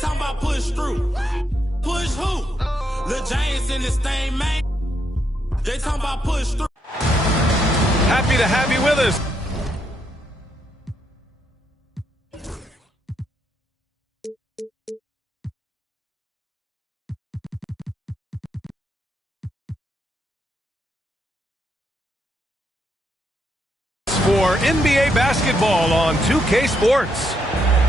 talking about push through. Push who? Lil James in this thing, man. They talking about push through. Happy to have you with us. For NBA basketball on 2K Sports.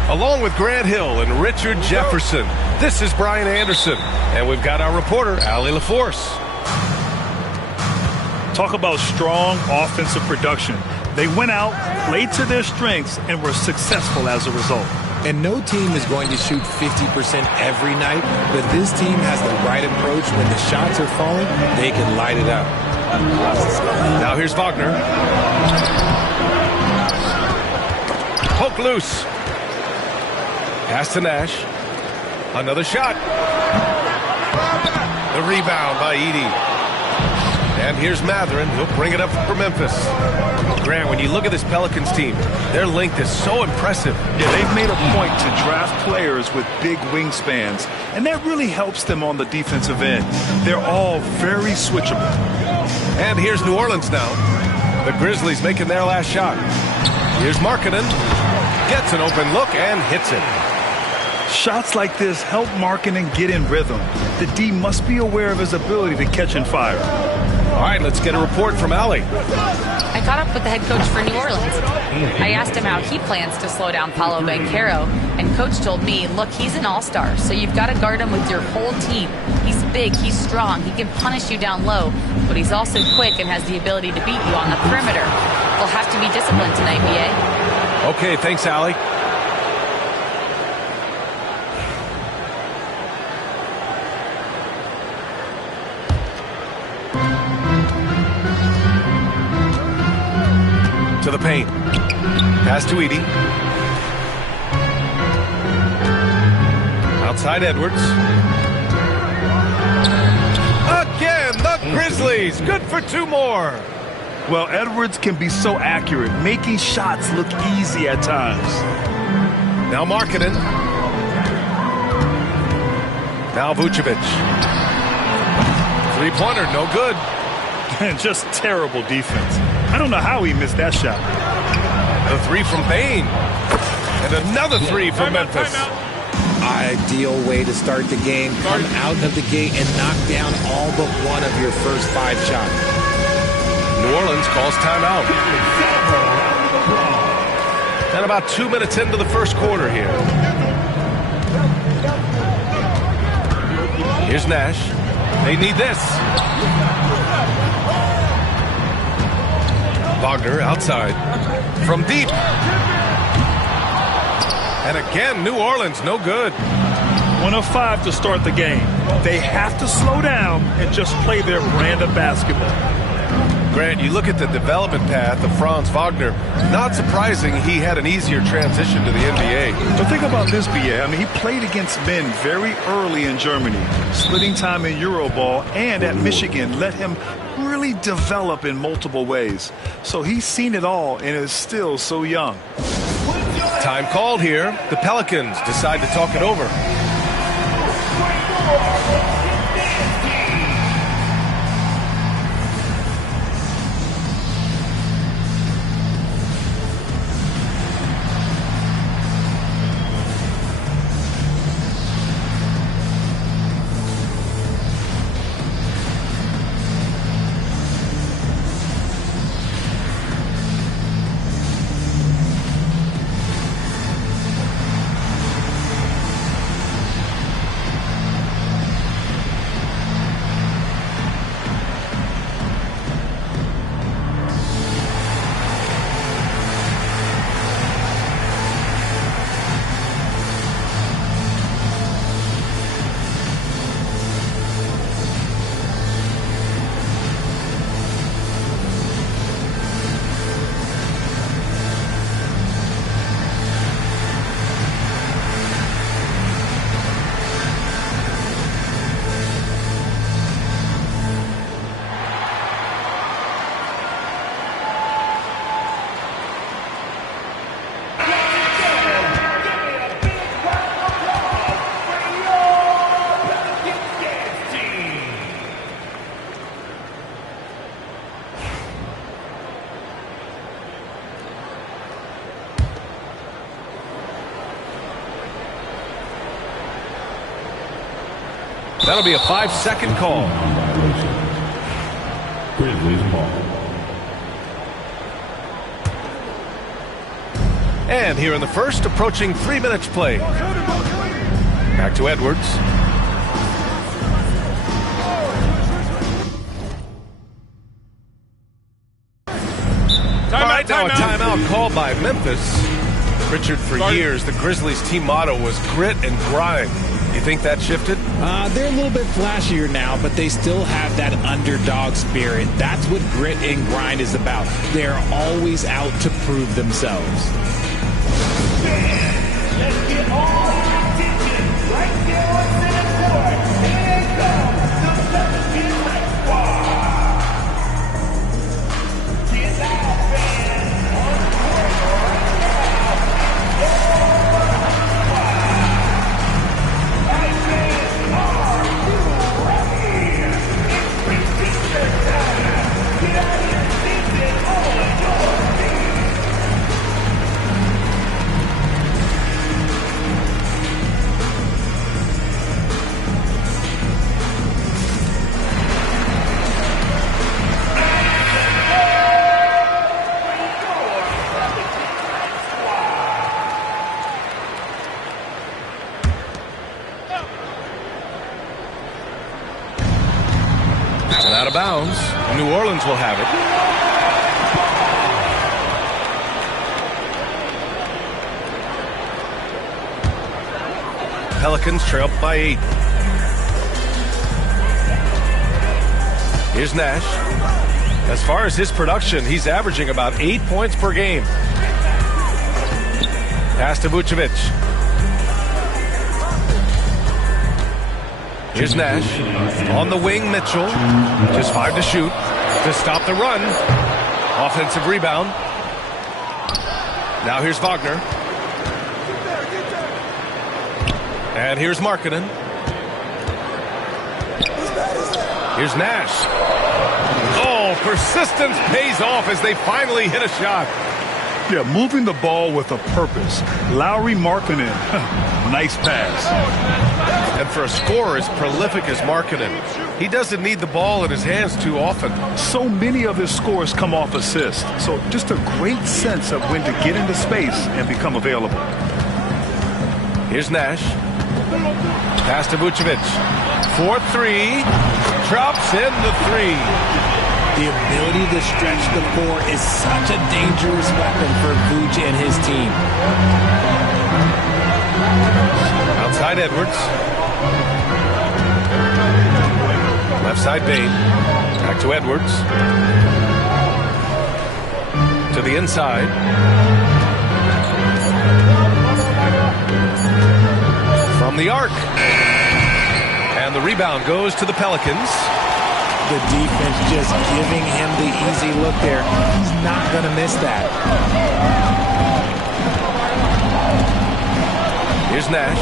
Along with Grant Hill and Richard Jefferson, this is Brian Anderson, and we've got our reporter, Allie LaForce. Talk about strong offensive production. They went out, played to their strengths, and were successful as a result. And no team is going to shoot 50% every night, but this team has the right approach. When the shots are falling, they can light it up. Now here's Wagner. Poke loose. Pass to Nash. Another shot. The rebound by Edey. And here's Mathurin. He'll bring it up for Memphis. Grant, when you look at this Pelicans team, their length is so impressive. Yeah, they've made a point to draft players with big wingspans, and that really helps them on the defensive end. They're all very switchable. And here's New Orleans now. The Grizzlies making their last shot. Here's Markkanen. Gets an open look and hits it. Shots like this help Markkanen get in rhythm. The D must be aware of his ability to catch and fire. All right, let's get a report from Allie. I caught up with the head coach for New Orleans. I asked him how he plans to slow down Paolo Banchero, and coach told me, look, he's an all-star, so you've got to guard him with your whole team. He's big, he's strong, he can punish you down low, but he's also quick and has the ability to beat you on the perimeter. We'll have to be disciplined tonight, BA. Okay, thanks, Allie. To the paint. Pass to Edey. Outside Edwards. Again, the Grizzlies. Good for two more. Well, Edwards can be so accurate, making shots look easy at times. Now Markkanen. Now Vucevic. Three-pointer, no good. And just terrible defense. I don't know how he missed that shot. The three from Bane. And another three from Memphis. Ideal way to start the game. Come out of the gate and knock down all but one of your first 5 shots. New Orleans calls timeout. And about 2 minutes into the first quarter here. Here's Nash. They need this. Wagner outside. From deep. And again, New Orleans, no good. 1 of 5 to start the game. They have to slow down and just play their brand of basketball. Grant, you look at the development path of Franz Wagner. Not surprising he had an easier transition to the NBA. But think about this, BA. I mean, he played against men very early in Germany, splitting time in Euroball, and at Michigan let him really develop in multiple ways. So he's seen it all and is still so young. Time called here. The Pelicans decide to talk it over. That'll be a 5-second call. Grizzlies ball. And here in the first, approaching 3 minutes played. Back to Edwards. Now a timeout called by Memphis. Richard, for years, the Grizzlies' team motto was grit and grind. You think that shifted? They're a little bit flashier now, but they still have that underdog spirit. That's what grit and grind is about. They're always out to prove themselves. Let's get all our attention right there on center court. Here comes the Pelicans Light Squad. Get loud, fans. On the court right now. Right fans, are you ready? It's picture time. Get out your seats and hold your feet. And out of bounds. New Orleans will have it. Pelicans trail by 8. Here's Nash. As far as his production, he's averaging about 8 points per game. Pass to Vucevic. Here's Nash. On the wing, Mitchell. Just 5 to shoot. To stop the run. Offensive rebound. Now here's Wagner. And here's Markkanen. Here's Nash. Oh, persistence pays off as they finally hit a shot. Yeah, moving the ball with a purpose. Lauri Markkanen. Nice pass. And for a scorer as prolific as Markkanen, he doesn't need the ball in his hands too often. So many of his scores come off assists. So just a great sense of when to get into space and become available. Here's Nash. Pass to Vucevic. 4-3. Drops in the 3. The ability to stretch the floor is such a dangerous weapon for Vooch and his team. Outside Edwards. Left side Bane. Back to Edwards. To the inside. From the arc. And the rebound goes to the Pelicans. The defense just giving him the easy look there. He's not going to miss that. Here's Nash.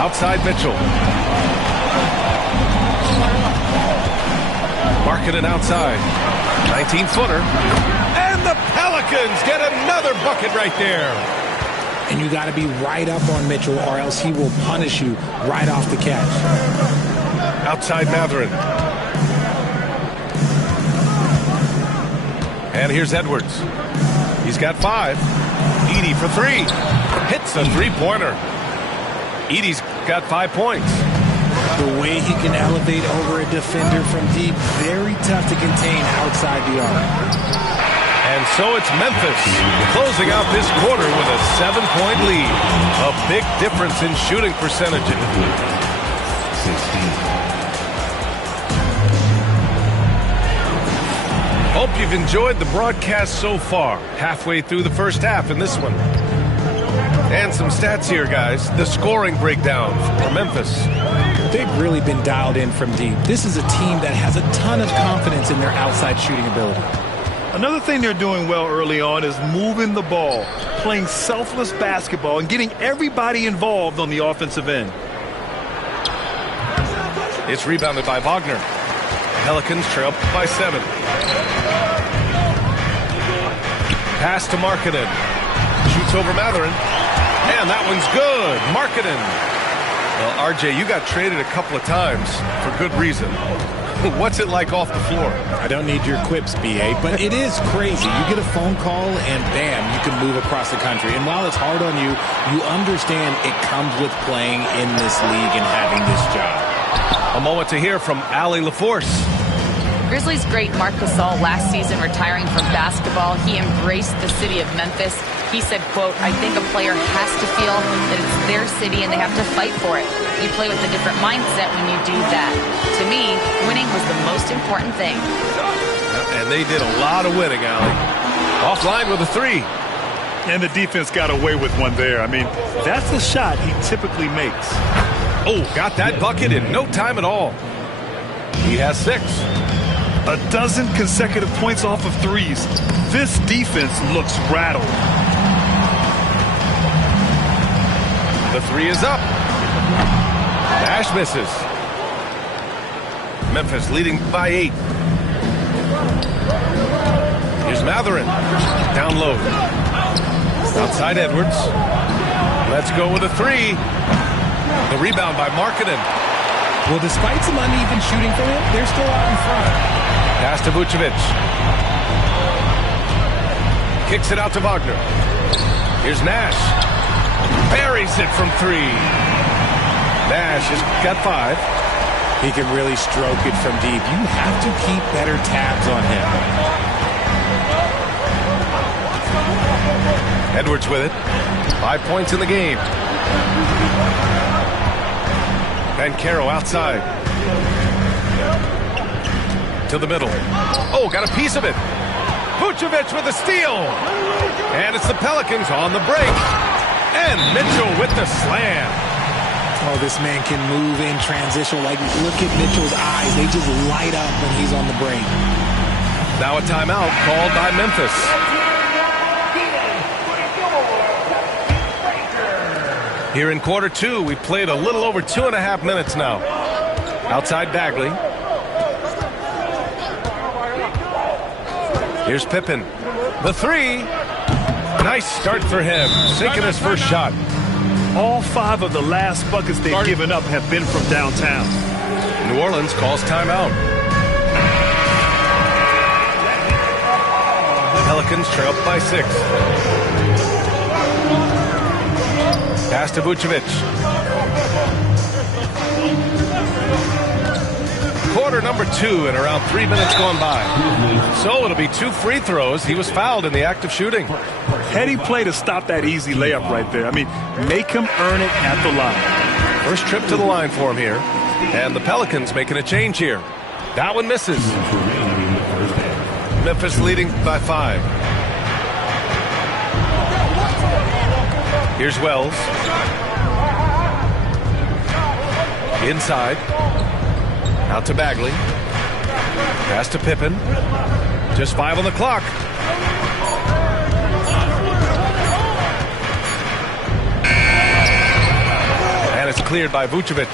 Outside Mitchell. Markkanen outside. 19-footer. And the Pelicans get another bucket right there. And you got to be right up on Mitchell or else he will punish you right off the catch. Outside Mathurin. And here's Edwards. He's got 5. Edey for 3. Hits a 3-pointer. Edey's got 5 points. The way he can elevate over a defender from deep, very tough to contain outside the arc. And so it's Memphis closing out this quarter with a 7-point lead. A big difference in shooting percentages. 16. Hope you've enjoyed the broadcast so far. Halfway through the first half in this one. And some stats here, guys. The scoring breakdown for Memphis. They've really been dialed in from deep. This is a team that has a ton of confidence in their outside shooting ability. Another thing they're doing well early on is moving the ball, playing selfless basketball, and getting everybody involved on the offensive end. It's rebounded by Wagner. Pelicans trail by 7. Pass to Markkanen. Shoots over Mathurin. And that one's good. Markkanen. Well, RJ, you got traded a couple of times for good reason. What's it like off the floor? I don't need your quips, BA, but it is crazy. You get a phone call and bam, you can move across the country. And while it's hard on you, you understand it comes with playing in this league and having this job. A moment to hear from Allie LaForce. Grizzlies great Marc Gasol last season retiring from basketball. He embraced the city of Memphis. He said, quote, I think a player has to feel that it's their city and they have to fight for it. You play with a different mindset when you do that. To me, winning was the most important thing. And they did a lot of winning, Allie. Offline with a three. And the defense got away with one there. I mean, that's the shot he typically makes. Oh, got that bucket in no time at all. He has 6. A dozen consecutive points off of threes. This defense looks rattled. The three is up. Nash misses. Memphis leading by 8. Here's Mathurin. Down low. Outside Edwards. Let's go with a three. The rebound by Markkanen. Well, despite some uneven shooting for him, they're still out in front. Pass to Vucevic. Kicks it out to Wagner. Here's Nash. Buries it from 3. Nash has got 5. He can really stroke it from deep. You have to keep better tabs on him. Edwards with it. 5 points in the game. Banchero outside. To the middle. Oh, got a piece of it. Vucevic with a steal. And it's the Pelicans on the break. And Mitchell with the slam. Oh, this man can move in transition. Like, look at Mitchell's eyes. They just light up when he's on the break. Now a timeout called by Memphis. Here in quarter 2, we played a little over 2.5 minutes now. Outside Bagley. Here's Pippen. The three. Nice start for him. Sinking his first shot. All 5 of the last buckets they've given up have been from downtown. New Orleans calls timeout. The Pelicans trail by 6. Pass to Vucevic. Quarter number 2 and around 3 minutes gone by. So it'll be 2 free throws. He was fouled in the act of shooting. Heady play to stop that easy layup right there. I mean, make him earn it at the line. First trip to the line for him here. And the Pelicans making a change here. That one misses. Memphis leading by 5. Here's Wells. Inside. Out to Bagley. Pass to Pippen. Just 5 on the clock. And it's cleared by Vucevic.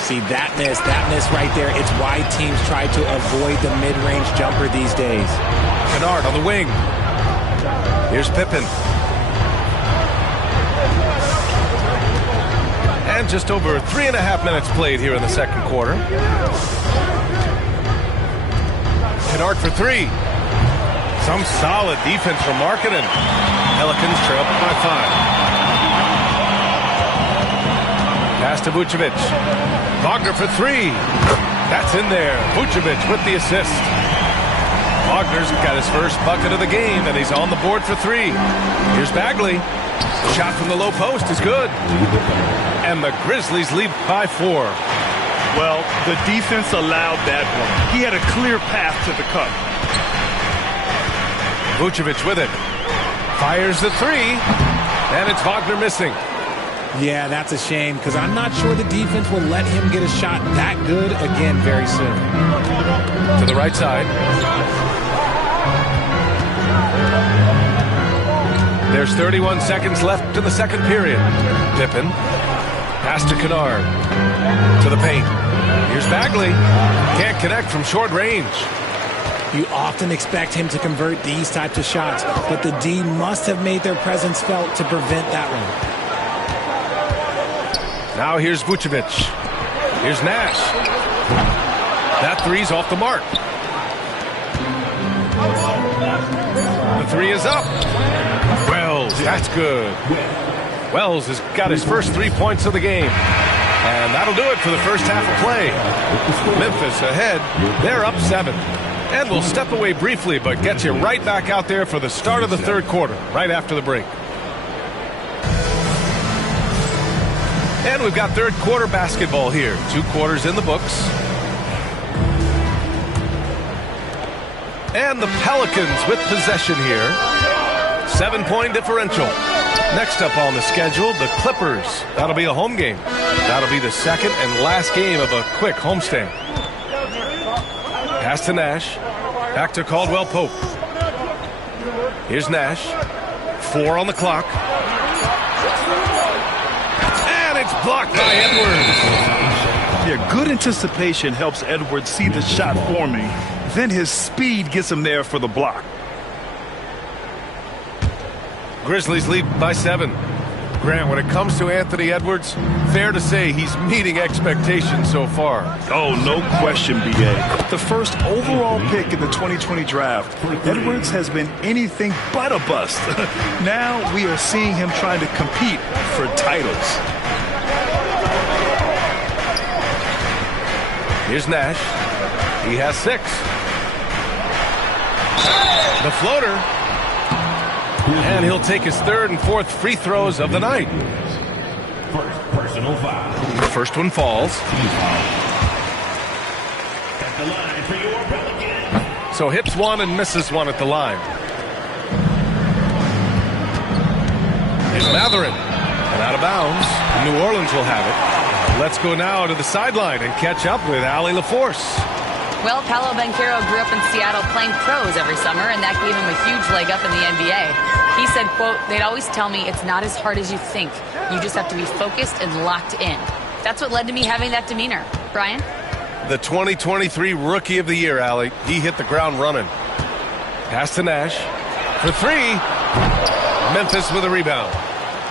See, that miss right there. It's why teams try to avoid the mid-range jumper these days. Kennard on the wing. Here's Pippen. And just over 3.5 minutes played here in the second quarter. Kennard for 3. Some solid defense from Markkanen. Pelicans trail by 5. Pass to Vucevic. Wagner for 3. That's in there. Vucevic with the assist. Wagner's got his first bucket of the game, and he's on the board for 3. Here's Bagley. Shot from the low post is good. And the Grizzlies lead by 4. Well, the defense allowed that one. He had a clear path to the cup. Vucevic with it. Fires the 3. And it's Wagner missing. Yeah, that's a shame because I'm not sure the defense will let him get a shot that good again very soon. To the right side. There's 31 seconds left in the second period. Pippen. Pass to Kennard. To the paint. Here's Bagley. Can't connect from short range. You often expect him to convert these types of shots, but the D must have made their presence felt to prevent that one. Now here's Vucevic. Here's Nash. That three's off the mark. The three is up. Wells, that's good. Wells has got his first 3 points of the game. And that'll do it for the first half of play. Memphis ahead. They're up 7. And we'll step away briefly, but get you right back out there for the start of the third quarter, right after the break. And we've got third quarter basketball here. 2 quarters in the books. And the Pelicans with possession here. 7-point differential. Next up on the schedule, the Clippers. That'll be a home game. That'll be the second and last game of a quick homestand. Pass to Nash. Back to Caldwell Pope. Here's Nash. 4 on the clock. And it's blocked by Edwards. Yeah, good anticipation helps Edwards see the shot forming. Then his speed gets him there for the block. Grizzlies lead by 7. Grant, when it comes to Anthony Edwards, fair to say he's meeting expectations so far. Oh, no question, B.A. The first overall pick in the 2020 draft, Edwards has been anything but a bust. Now we are seeing him trying to compete for titles. Here's Nash. He has 6. The floater. And he'll take his third and fourth free throws of the night. First personal foul. The first one falls. At the line for your Pelicans. So hits one and misses one at the line. Here's Mathurin. And out of bounds. New Orleans will have it. Let's go now to the sideline and catch up with Allie LaForce. Well, Paolo Banchero grew up in Seattle playing pros every summer, and that gave him a huge leg up in the NBA. He said, quote, "They'd always tell me it's not as hard as you think. You just have to be focused and locked in." That's what led to me having that demeanor. Brian? The 2023 Rookie of the Year, Allie. He hit the ground running. Pass to Nash. For 3. Memphis with a rebound.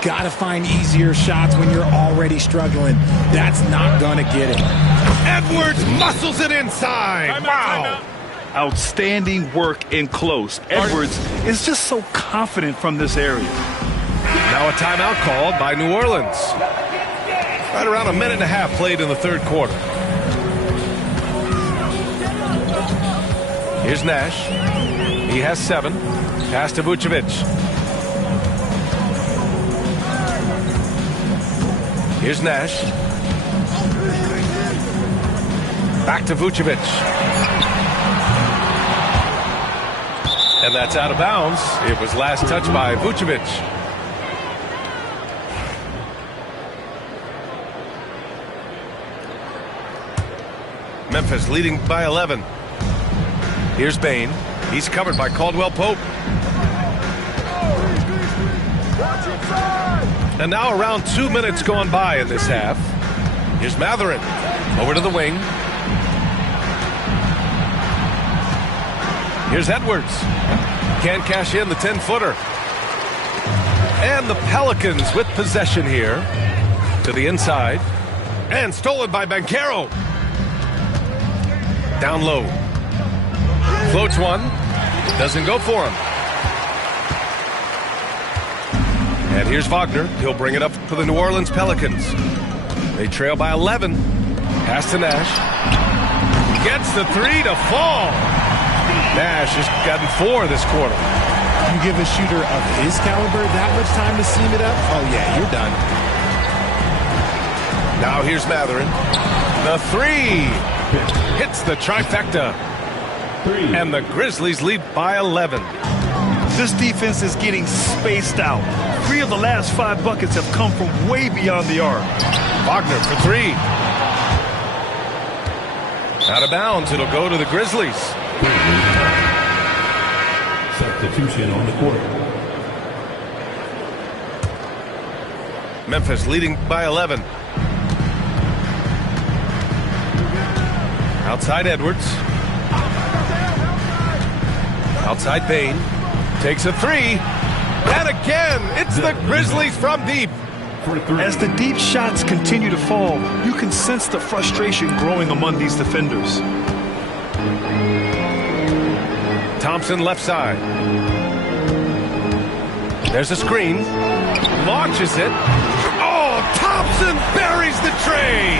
Gotta find easier shots when you're already struggling. That's not gonna get it. Edwards muscles it inside. Wow. Outstanding work in close. Edwards is just so confident from this area. Now a timeout called by New Orleans. Right around a minute and a half played in the third quarter. Here's Nash. He has 7. Pass to Vucevic. Here's Nash. Back to Vucevic. And that's out of bounds. It was last touched by Vucevic. Memphis leading by 11. Here's Bane. He's covered by Caldwell Pope. And now around 2 minutes gone by in this half. Here's Mathurin. Over to the wing. Here's Edwards. Can't cash in the 10-footer. And the Pelicans with possession here. To the inside. And stolen by Banchero. Down low. Floats one. Doesn't go for him. And here's Wagner. He'll bring it up for the New Orleans Pelicans. They trail by 11. Pass to Nash. Gets the 3 to fall. Nash has gotten 4 this quarter. You give a shooter of his caliber that much time to seam it up? Oh, yeah, you're done. Now here's Mathurin. The 3 hits the trifecta. And the Grizzlies lead by 11. This defense is getting spaced out. 3 of the last 5 buckets have come from way beyond the arc. Wagner for 3. Out of bounds. It'll go to the Grizzlies. Substitution on the court. Memphis leading by 11. Outside Edwards. Outside Bane. Takes a 3. And again, it's the Grizzlies from deep. As the deep shots continue to fall, you can sense the frustration growing among these defenders. Thompson left side. There's a screen. Launches it. Oh, Thompson buries the tray.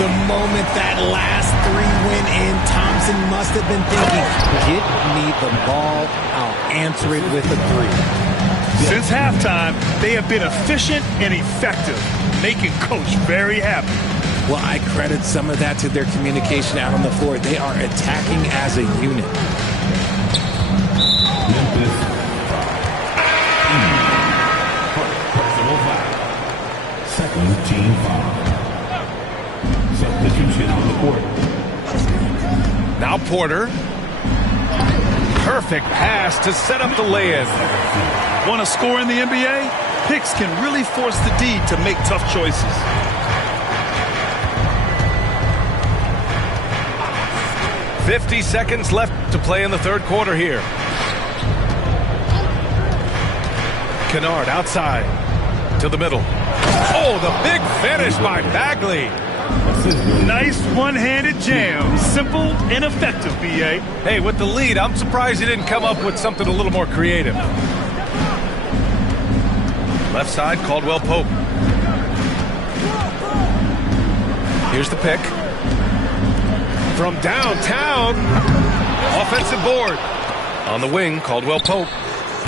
The moment that last three went in, Thompson must have been thinking, get me the ball, I'll answer it with a three. Since halftime, they have been efficient and effective, making Coach very happy. Well, I credit some of that to their communication out on the floor. They are attacking as a unit. Second team foul. Substitution on the court. Now Porter. Perfect pass to set up the lay-in. Want to score in the NBA? Picks can really force the D to make tough choices. "50 seconds left to play in the third quarter here. Kennard outside to the middle. Oh, the big finish by Bagley. Nice one-handed jam. Simple and effective, B.A. Hey, with the lead, I'm surprised he didn't come up with something a little more creative. Left side, Caldwell Pope. Here's the pick. From downtown. Offensive board. On the wing, Caldwell Pope.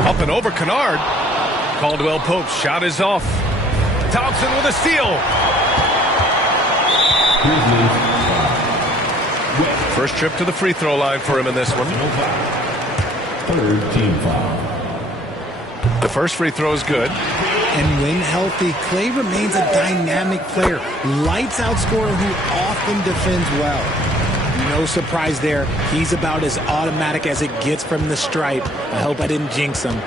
Up and over Kennard. Caldwell Pope's shot is off. Thompson with a steal. First trip to the free throw line for him in this one. Third team foul. The first free throw is good. And when healthy, Clay remains a dynamic player. Lights out scorer who often defends well. No surprise there. He's about as automatic as it gets from the stripe. I hope I didn't jinx him.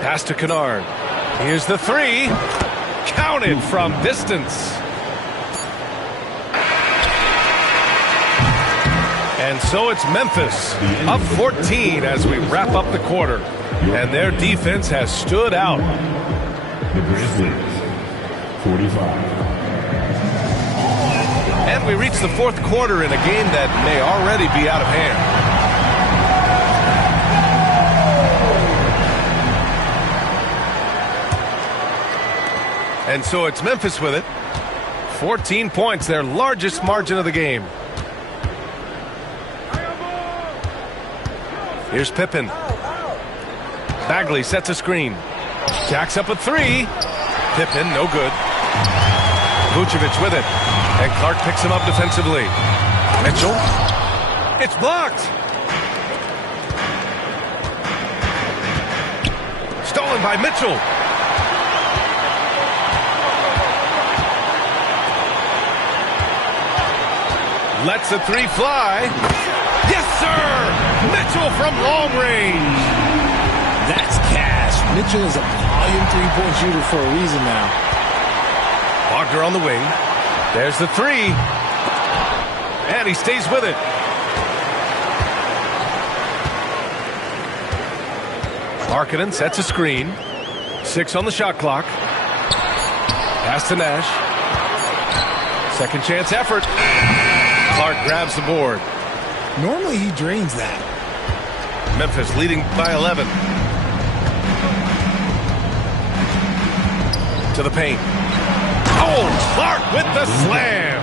Pass to Kennard. Here's the three. Counted from distance. And so it's Memphis, up 14 as we wrap up the quarter. And their defense has stood out. The Grizzlies, 45. And we reach the fourth quarter in a game that may already be out of hand. And so it's Memphis with it. 14 points, their largest margin of the game. Here's Pippen. Bagley sets a screen. Jacks up a three. Pippen, no good. Vucevic with it. And Clark picks him up defensively. Mitchell. It's blocked. Stolen by Mitchell. Lets the three fly. Yes, sir! Mitchell from long range. That's cash. Mitchell is a volume three-point shooter for a reason now. Wagner on the wing. There's the three. And he stays with it. Markkanen sets a screen. 6 on the shot clock. Pass to Nash. Second chance effort. Clark grabs the board. Normally he drains that. Memphis leading by 11. To the paint. Oh, Clark with the slam.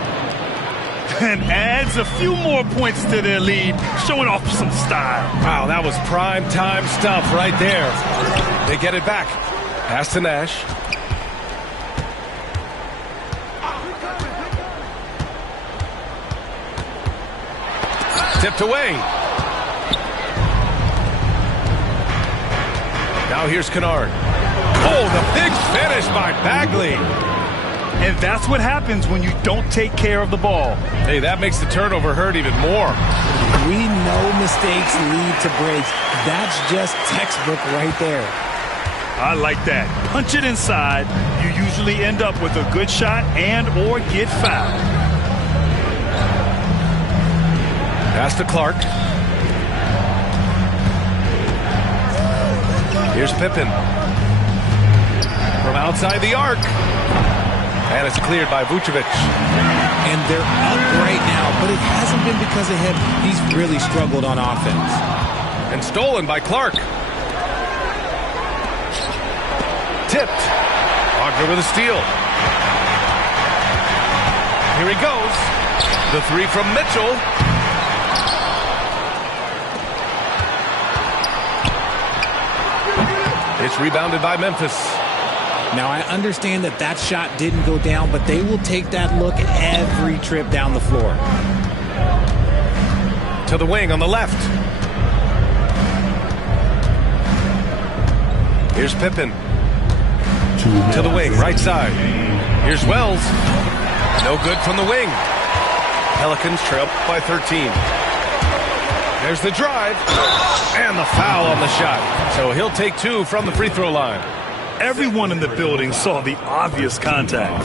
And adds a few more points to their lead, showing off some style. Wow, that was prime time stuff right there. They get it back. Pass to Nash. Tipped away. Now here's Kennard. Oh, the big finish by Bagley. And that's what happens when you don't take care of the ball. Hey, that makes the turnover hurt even more. We know mistakes lead to breaks. That's just textbook right there. I like that. Punch it inside. You usually end up with a good shot and or get fouled. Pass to Clark. Here's Pippen. from outside the arc. And it's cleared by Vucevic. And they're up right now, but it hasn't been because of him. He's really struggled on offense. And stolen by Clark. Tipped. Wagner with a steal. Here he goes. The three from Mitchell. It's rebounded by Memphis. Now, I understand that that shot didn't go down, but they will take that look every trip down the floor. To the wing on the left. Here's Pippen. To the wing, right side. Here's Wells. No good from the wing. Pelicans trail by 13. There's the drive. And the foul on the shot. So he'll take 2 from the free throw line. Everyone in the building saw the obvious contact.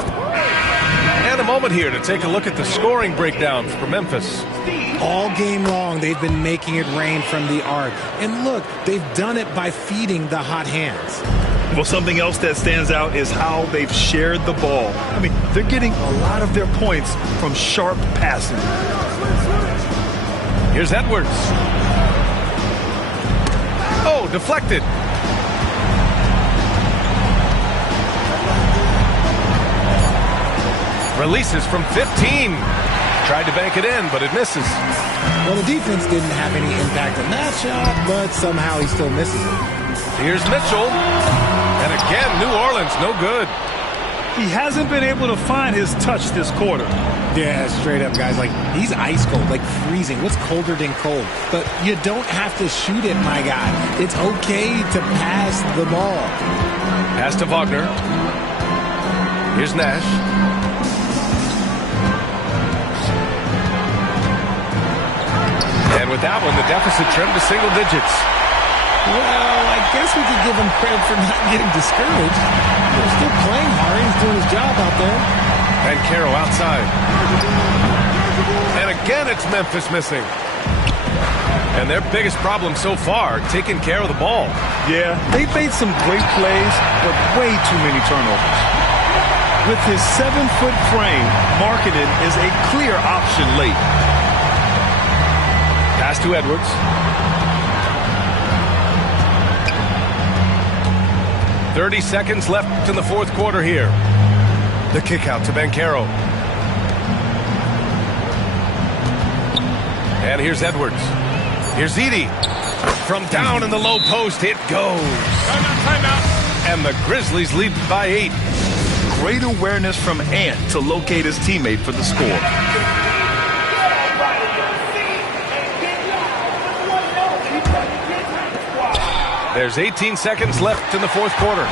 And a moment here to take a look at the scoring breakdown for Memphis. All game long, they've been making it rain from the arc. And look, they've done it by feeding the hot hands. Well, something else that stands out is how they've shared the ball. I mean, they're getting a lot of their points from sharp passing. Here's Edwards. Oh, deflected. Releases from 15. Tried to bank it in, but it misses. Well, the defense didn't have any impact on that shot, but somehow he still misses it. Here's Mitchell. And again, New Orleans, no good. He hasn't been able to find his touch this quarter. Yeah, straight up, guys. Like, he's ice cold, like freezing. What's colder than cold? But you don't have to shoot it, my guy. It's okay to pass the ball. Pass to Wagner. Here's Nash. And with that one, the deficit trimmed to single digits. Well, I guess we could give him credit for not getting discouraged. He's still playing hard. He's doing his job out there. And Caro outside. And again, it's Memphis missing. And their biggest problem so far, taking care of the ball. Yeah, they've made some great plays, but way too many turnovers. With his 7-foot frame, Markkanen is a clear option late. Pass to Edwards. "30 seconds left in the fourth quarter here. The kick out to Banchero. And here's Edwards. Here's Edey. From down in the low post, it goes. Timeout. And the Grizzlies lead by 8. Great awareness from Ant to locate his teammate for the score. There's 18 seconds left in the fourth quarter.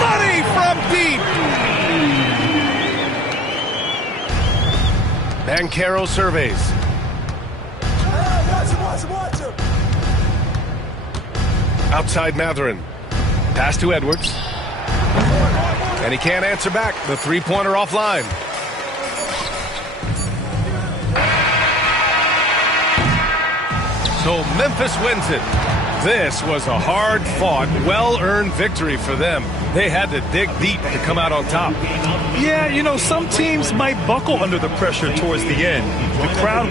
Money from deep. Banchero surveys. Outside Mathurin. Pass to Edwards. And he can't answer back. The three-pointer offline. So Memphis wins it. This was a hard-fought, well-earned victory for them. They had to dig deep to come out on top. Yeah, you know, some teams might buckle under the pressure towards the end. The crowd